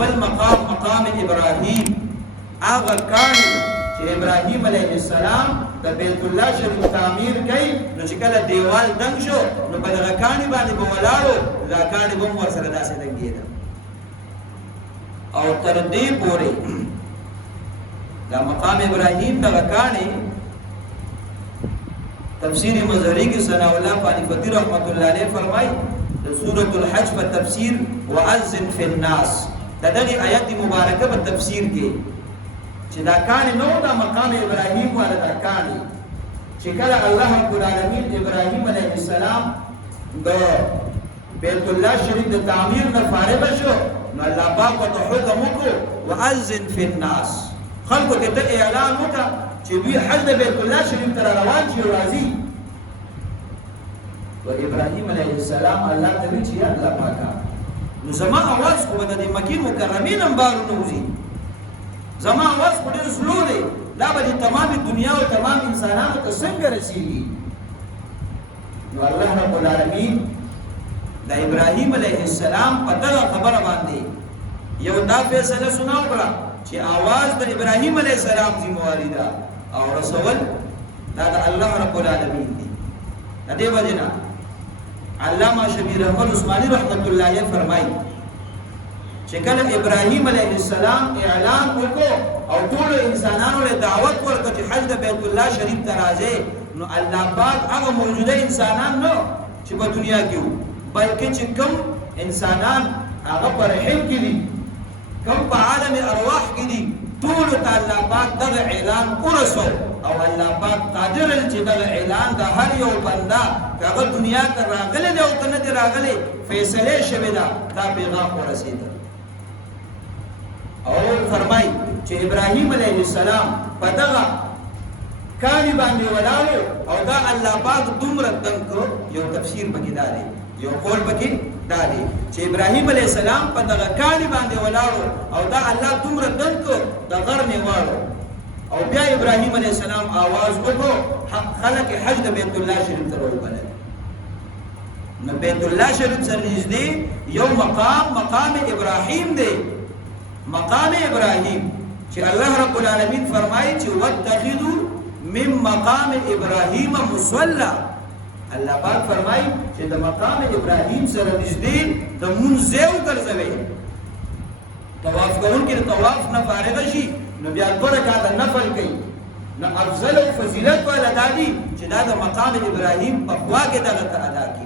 بل مقام مقام ابراهیم هغه کاڼي چې ابراهیم علیه السلام د بیت الله شریف تعمیر کوي نو چې کله دیوال دنګ شو نو په دغه کاڼي باندې به ولاړو دا کاڼي به هم ورسره داسې دنګېده او تر دې پورې دا مقام ابراهیم دغه کاڼي تفسیر مظهری کی ثناء الله پانیپتی رحمت الله علیه فرمای د سورۃ الحج په تفسیر واذن فی الناس دغه آیت مبارکه په تفسیر کې چې دا کاڼي نو دا مقام ابراهیم والا دا کاڼي چې کله الله رب العالمین ابراهیم علیه السلام د بیت الله شریف د تعمیر نه فارغ شو نو الله پاک ته حکم وکړ واذن فی الناس خلکو ته اعلان وکړ چې دوی حج د بیت الله شریف ته روان شي راځي و ابراهیم علیه السلام الله ته وی چې یا الله پاکه نو زما اواز خو د مکې مکرمې نمبر نوځي زما اواز په ډېر سلو دی دا به د تمام دنیا او تمام انسانانو ته څنګه رسیږي نو الله رب العالمین د ابراهیم علیه السلام په دغه خبره باندې یو دا فیصله سنا وکړه چې आवाज د ابراهیم علیه السلام ذمہواری ده او رسول دا د الله رب العالمین دی د دې وجنه علامه شبیر احمد عثماني رحمت الله علیه فرمایي چې کله ابراهیم علیه السلام اعلان وکړ او ټول انسانانو له دعوت ورکړه چې حج د بیت الله شریف ته راځي نو الله پاک هغه موجوده انسانان نو چې په دنیا کې وو بلکې چې کوم انسانان هغه پر رحم کې دي کوم په عالم ارواح کې دي ټول ته الله پاک دغه اعلان ورسو او الله پاک قادر چې دغه اعلان د هر یو بنده هغه دنیا ته راغلی دی او کنه دی راغلی فیصله شوی دا پیغام ورسېده او فرمای چې ابراهیم علیه السلام په دغه کاڼي باندې ولاړو او دا الله پاک دومره دنګ یو تفسیر پکې دا دی یو قول پکې دا دی چې ابراهیم علیه السلام په دغه کاڼي باندې ولاړو او دا الله دومره دنګ د غر نه واړو او بیا ابراهیم علیه السلام आवाज وکړو خلک حج د بیت الله شریف ته ورغله نو بیت الله شریف سره نږدې یو مقام ابراهیم دی مقام ابراهیم چې الله رب العالمین فرمایي چې واتخذوا من مقام ابراهیم مصلى الله پاک فرمایي چې د مقام ابراهیم سره نږدې د منځو ګرځوي طواف کوونکی د طواف نه فارغ شي نو بیا برکات نفل کوي نو افضل او فضیلت والا دادی چې دا د مقام ابراهیم په خوا کې دغه ادا کوي